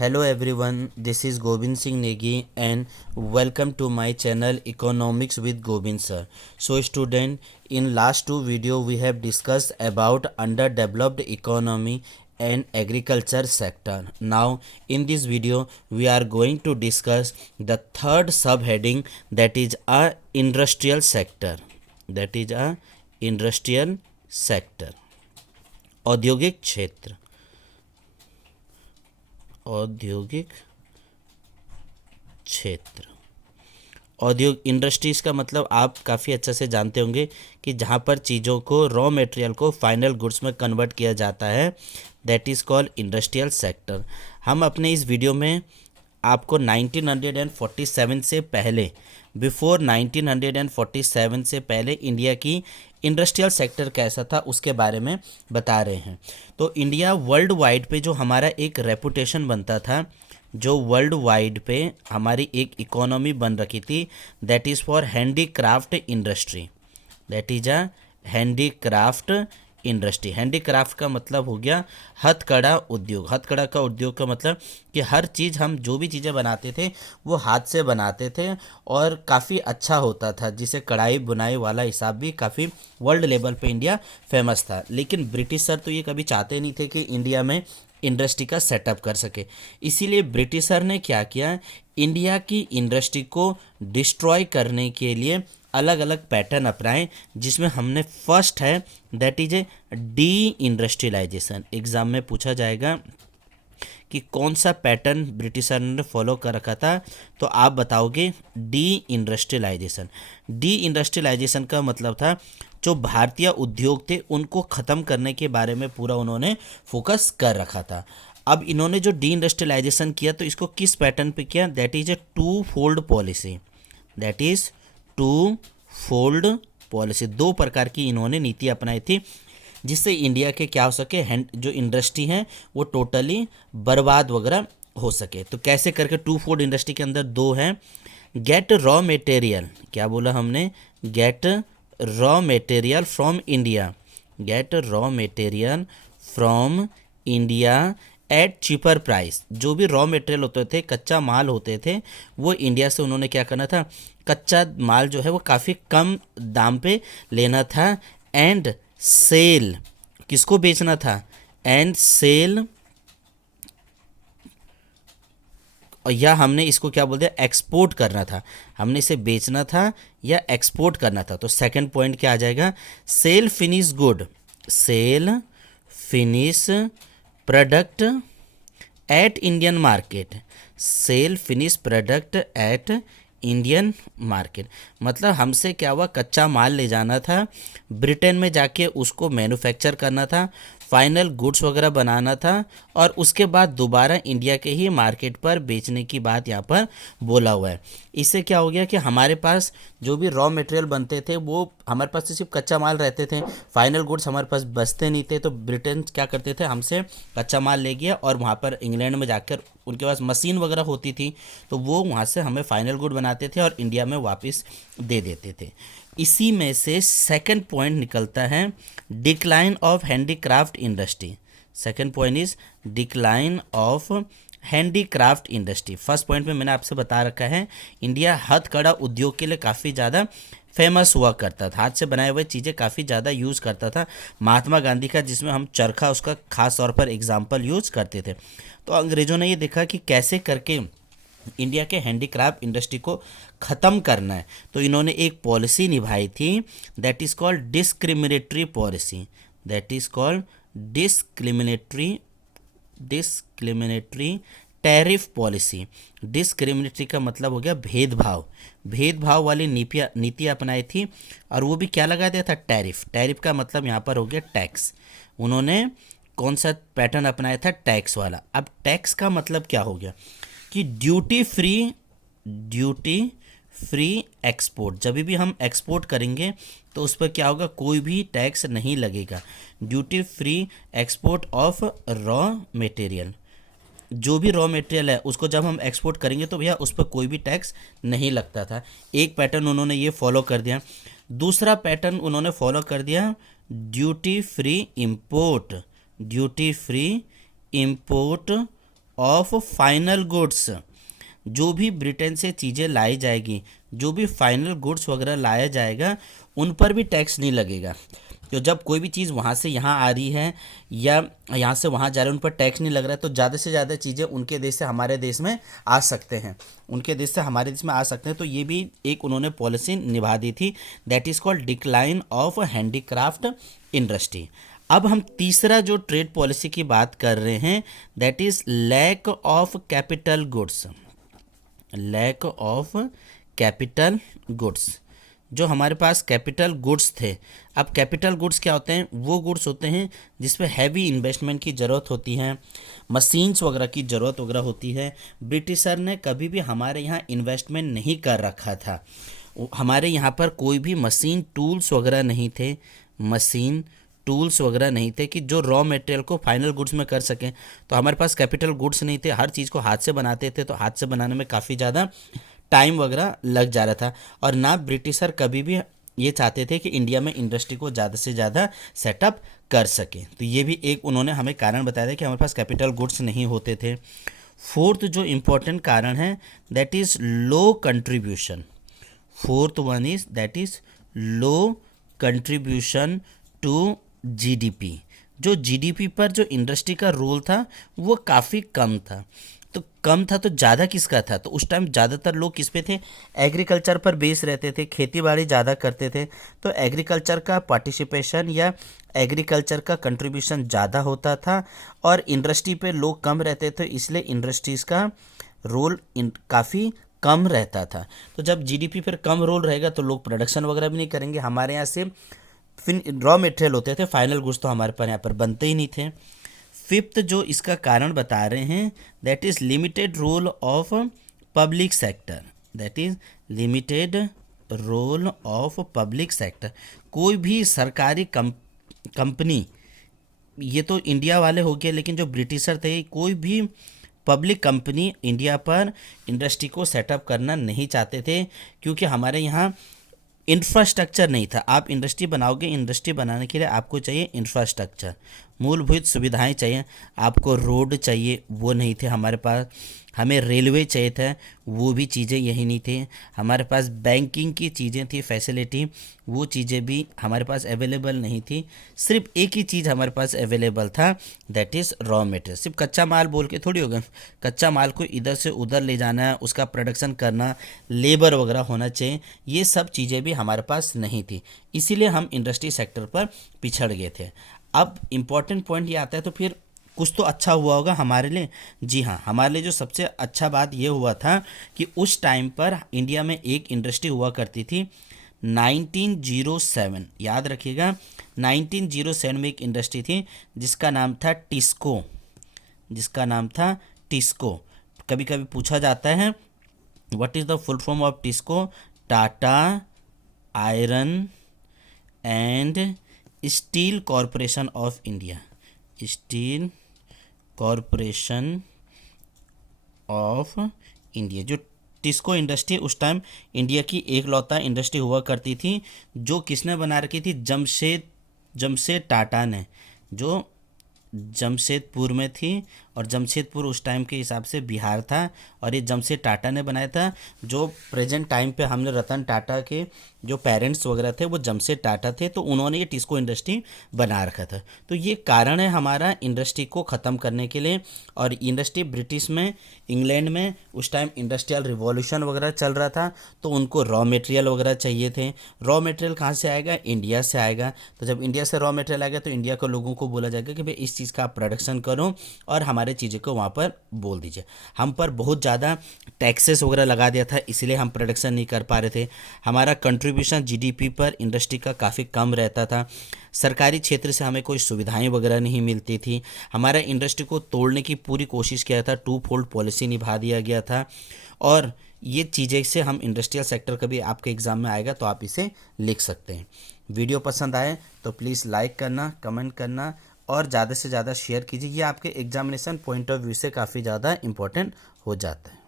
Hello everyone, this is Gobind Singh Negi and welcome to my channel Economics with Gobind sir. So student, in last two video we have discussed about underdeveloped economy and agriculture sector. Now in this video we are going to discuss the third subheading, that is a industrial sector. That is a industrial sector. औद्योगिक क्षेत्र. औद्योगिक क्षेत्र. औद्योग industries का मतलब आप काफ़ी अच्छे से जानते होंगे कि जहाँ पर चीज़ों को रॉ मटेरियल को फाइनल गुड्स में कन्वर्ट किया जाता है, that is called industrial sector. हम अपने इस वीडियो में आपको 1947 से पहले, बिफोर 1947 से पहले इंडिया की इंडस्ट्रियल सेक्टर कैसा था उसके बारे में बता रहे हैं. तो इंडिया वर्ल्ड वाइड पे जो हमारा एक रेपुटेशन बनता था, जो वर्ल्ड वाइड पे हमारी एक इकोनॉमी बन रखी थी, that is for handicraft industry. That is a handicraft industry. Handicraft का मतलब हो गया हथकड़ा उद्योग. हथकड़ा का उद्योग का मतलब कि हर चीज़, हम जो भी चीज़ें बनाते थे वो हाथ से बनाते थे और काफ़ी अच्छा होता था, जिसे कढ़ाई बुनाई वाला हिसाब भी काफ़ी वर्ल्ड लेवल पे इंडिया फेमस था. लेकिन ब्रिटिश सर तो ये कभी चाहते नहीं थे कि इंडिया में इंडस्ट्री का सेटअप कर सके. इसीलिए ब्रिटिश सर ने क्या किया, इंडिया की इंडस्ट्री को डिस्ट्रॉय करने के लिए अलग अलग पैटर्न अपनाए, जिसमें हमने फर्स्ट है that is a deindustrialization. Exam में पूछा जाएगा कि कौन सा पैटर्न ब्रिटिशर ने फॉलो कर रखा था, तो आप बताओगे डी इंडस्ट्रियलाइजेशन. डी इंडस्ट्रियलाइजेशन का मतलब था जो भारतीय उद्योग थे उनको ख़त्म करने के बारे में पूरा उन्होंने फोकस कर रखा था. अब इन्होंने जो डी इंडस्ट्रियलाइजेशन किया तो इसको किस पैटर्न पे किया, that is a two fold policy. That is two fold policy. दो प्रकार की इन्होंने नीति अपनाई थी जिससे इंडिया के क्या हो सके, जो इंडस्ट्री हैं वो टोटली बर्बाद वगैरह हो सके. तो कैसे करके टू फोल्ड इंडस्ट्री के अंदर दो हैं. गेट रॉ मटेरियल, क्या बोला हमने, get raw material from India. Get raw material from India at cheaper price. जो भी रॉ मटेरियल होते थे, कच्चा माल होते थे, वो इंडिया से उन्होंने क्या करना था, कच्चा माल जो है वो काफ़ी कम दाम पे लेना था. एंड सेल, किसको बेचना था, एंड सेल, या हमने इसको क्या बोलते हैं, एक्सपोर्ट करना था. हमने इसे बेचना था या एक्सपोर्ट करना था. तो सेकंड पॉइंट क्या आ जाएगा, cell finish good. Cell finish product at Indian market. Cell finish product at Indian market. मतलब हमसे क्या हुआ, कच्चा माल ले जाना था, ब्रिटेन में जाके उसको मैन्युफैक्चर करना था, फाइनल गुड्स वगैरह बनाना था, और उसके बाद दोबारा इंडिया के ही मार्केट पर बेचने की बात यहाँ पर बोला हुआ है. इससे क्या हो गया कि हमारे पास जो भी रॉ मटेरियल बनते थे वो हमारे पास तो सिर्फ कच्चा माल रहते थे, फाइनल गुड्स हमारे पास बचते नहीं थे. तो ब्रिटेन क्या करते थे, हमसे कच्चा माल ले गया और वहाँ पर इंग्लैंड में जाकर उनके पास मशीन वगैरह होती थी, तो वो वहाँ से हमें फाइनल गुड बनाते थे और इंडिया में वापस दे देते थे. इसी में से सेकंड पॉइंट निकलता है decline of handicraft industry. Second point is decline of handicraft industry. First point में मैंने आपसे बता रखा है इंडिया हथकड़ा उद्योग के लिए काफ़ी ज़्यादा फेमस हुआ करता था, हाथ से बनाए हुए चीज़ें काफ़ी ज़्यादा यूज़ करता था. महात्मा गांधी का, जिसमें हम चरखा उसका खास तौर पर एग्जाम्पल यूज़ करते थे. तो अंग्रेज़ों ने ये देखा कि कैसे करके इंडिया के हैंडीक्राफ्ट इंडस्ट्री को ख़त्म करना है, तो इन्होंने एक पॉलिसी निभाई थी, that is called discriminatory policy. That is called discriminatory tariff policy. Discriminatory का मतलब हो गया भेदभाव. भेदभाव वाली नीति अपनाई थी, और वो भी क्या लगा दिया था, टैरिफ. टैरिफ का मतलब यहाँ पर हो गया टैक्स. उन्होंने कौन सा पैटर्न अपनाया था, टैक्स वाला. अब टैक्स का मतलब क्या हो गया कि ड्यूटी फ्री एक्सपोर्ट. जब भी हम एक्सपोर्ट करेंगे तो उस पर क्या होगा, कोई भी टैक्स नहीं लगेगा. Duty free export of raw material. जो भी रॉ मटेरियल है उसको जब हम एक्सपोर्ट करेंगे तो भैया उस पर कोई भी टैक्स नहीं लगता था. एक पैटर्न उन्होंने ये फॉलो कर दिया. दूसरा पैटर्न उन्होंने फॉलो कर दिया duty free import. Duty free import of final goods, जो भी ब्रिटेन से चीज़ें लाई जाएगी, जो भी फाइनल गुड्स वगैरह लाया जाएगा, उन पर भी टैक्स नहीं लगेगा। तो जब कोई भी चीज़ वहाँ से यहाँ आ रही है या यहाँ से वहाँ जा रही है, उन पर टैक्स नहीं लग रहा है, तो ज़्यादा से ज़्यादा चीज़ें उनके देश से हमारे देश में आ सकते हैं, उनके देश से हमारे देश में आ सकते हैं। तो ये भी एक उन्होंने पॉलिसी निभा दी थी, that is called decline of handicraft industry. अब हम तीसरा जो ट्रेड पॉलिसी की बात कर रहे हैं, that is lack of capital goods, lack of capital goods. जो हमारे पास कैपिटल गुड्स थे, अब कैपिटल गुड्स क्या होते हैं? वो गुड्स होते हैं जिस पे हैवी इन्वेस्टमेंट की ज़रूरत होती है, मशीन्स वगैरह की ज़रूरत वगैरह होती है। ब्रिटिशर ने कभी भी हमारे यहाँ इन्वेस्टमेंट नहीं कर रखा था, हमारे यहाँ पर कोई भी मशीन टूल्स वगैरह नहीं थे, मशीन टूल्स वगैरह नहीं थे कि जो रॉ मटेरियल को फाइनल गुड्स में कर सकें। तो हमारे पास कैपिटल गुड्स नहीं थे, हर चीज़ को हाथ से बनाते थे, तो हाथ से बनाने में काफ़ी ज़्यादा टाइम वगैरह लग जा रहा था। और ना ब्रिटिशर कभी भी ये चाहते थे कि इंडिया में इंडस्ट्री को ज़्यादा से ज़्यादा सेटअप कर सकें। तो ये भी एक उन्होंने हमें कारण बताया था कि हमारे पास कैपिटल गुड्स नहीं होते थे। फोर्थ जो इम्पोर्टेंट कारण है, that is low contribution. Fourth one is that is low contribution to GDP. जो जीडीपी पर जो इंडस्ट्री का रोल था वो काफ़ी कम था। तो कम था तो ज़्यादा किसका था? तो उस टाइम ज़्यादातर लोग किस पे थे? एग्रीकल्चर पर बेस रहते थे, खेती बाड़ी ज़्यादा करते थे। तो एग्रीकल्चर का पार्टिसिपेशन या एग्रीकल्चर का कंट्रीब्यूशन ज़्यादा होता था और इंडस्ट्री पे लोग कम रहते थे, इसलिए इंडस्ट्रीज़ का रोल काफ़ी कम रहता था। तो जब जीडीपी पर कम रोल रहेगा तो लोग प्रोडक्शन वगैरह भी नहीं करेंगे। हमारे यहाँ से फिर रॉ मटेरियल होते थे, फाइनल गुड्स तो हमारे पर यहाँ पर बनते ही नहीं थे। फिफ्थ जो इसका कारण बता रहे हैं, that is limited role of public sector, that is limited role of public sector. कोई भी सरकारी कंपनी, ये तो इंडिया वाले हो गए, लेकिन जो ब्रिटिशर थे, कोई भी पब्लिक कंपनी इंडिया पर इंडस्ट्री को सेटअप करना नहीं चाहते थे, क्योंकि हमारे यहाँ इंफ्रास्ट्रक्चर नहीं था। आप इंडस्ट्री बनाओगे, इंडस्ट्री बनाने के लिए आपको चाहिए इंफ्रास्ट्रक्चर, मूलभूत सुविधाएं चाहिए। आपको रोड चाहिए, वो नहीं थे हमारे पास। हमें रेलवे चाहिए था, वो भी चीज़ें यही नहीं थी। हमारे पास बैंकिंग की चीज़ें थी, फैसिलिटी, वो चीज़ें भी हमारे पास अवेलेबल नहीं थी। सिर्फ एक ही चीज़ हमारे पास अवेलेबल था, दैट इज़ रॉ मटेरियल। सिर्फ कच्चा माल बोल के थोड़ी होगा, कच्चा माल को इधर से उधर ले जाना है, उसका प्रोडक्शन करना, लेबर वगैरह होना चाहिए, ये सब चीज़ें भी हमारे पास नहीं थी। इसीलिए हम इंडस्ट्री सेक्टर पर पिछड़ गए थे। अब इम्पॉर्टेंट पॉइंट ये आता है, तो फिर कुछ तो अच्छा हुआ होगा हमारे लिए। जी हाँ, हमारे लिए जो सबसे अच्छा बात ये हुआ था कि उस टाइम पर इंडिया में एक इंडस्ट्री हुआ करती थी 1907, याद रखिएगा 1907 में एक इंडस्ट्री थी जिसका नाम था टिस्को, जिसका नाम था टिस्को। कभी कभी पूछा जाता है what is the full form of TISCO? Tata iron and steel corporation of India, steel corporation of India. जो टिस्को इंडस्ट्री उस टाइम इंडिया की एकलौता इंडस्ट्री हुआ करती थी, जो किसने बना रखी थी? जमशेद टाटा ने, जो जमशेदपुर में थी, और जमशेदपुर उस टाइम के हिसाब से बिहार था, और ये जमशेद टाटा ने बनाया था। जो प्रेजेंट टाइम पे हमने रतन टाटा के जो पेरेंट्स वगैरह थे वो जमशेद टाटा थे, तो उन्होंने ये टिस्को इंडस्ट्री बना रखा था। तो ये कारण है हमारा इंडस्ट्री को ख़त्म करने के लिए। और इंडस्ट्री ब्रिटिश में, इंग्लैंड में उस टाइम इंडस्ट्रियल रिवॉल्यूशन वगैरह चल रहा था, तो उनको रॉ मटेरियल वगैरह चाहिए थे। रॉ मटेरियल कहाँ से आएगा? इंडिया से आएगा। तो जब इंडिया से रॉ मटेरियल आएगा तो इंडिया के लोगों को बोला जाएगा कि भाई इस चीज़ का आप प्रोडक्शन करो और हमारे चीज़ें को वहाँ पर बोल दीजिए। हम पर बहुत ज़्यादा टैक्सेस वगैरह लगा दिया था, इसलिए हम प्रोडक्शन नहीं कर पा रहे थे। हमारा कंट्रीब्यूशन जीडीपी पर इंडस्ट्री का काफ़ी कम रहता था। सरकारी क्षेत्र से हमें कोई सुविधाएं वगैरह नहीं मिलती थी। हमारा इंडस्ट्री को तोड़ने की पूरी कोशिश किया था, टू फोल्ड पॉलिसी निभा दिया गया था। और ये चीज़ें से हम इंडस्ट्रियल सेक्टर कभी आपके एग्ज़ाम में आएगा तो आप इसे लिख सकते हैं। वीडियो पसंद आए तो प्लीज़ लाइक करना, कमेंट करना और ज़्यादा से ज़्यादा शेयर कीजिए। ये आपके एग्जामिनेशन पॉइंट ऑफ व्यू से काफ़ी ज़्यादा इंपॉर्टेंट हो जाता है।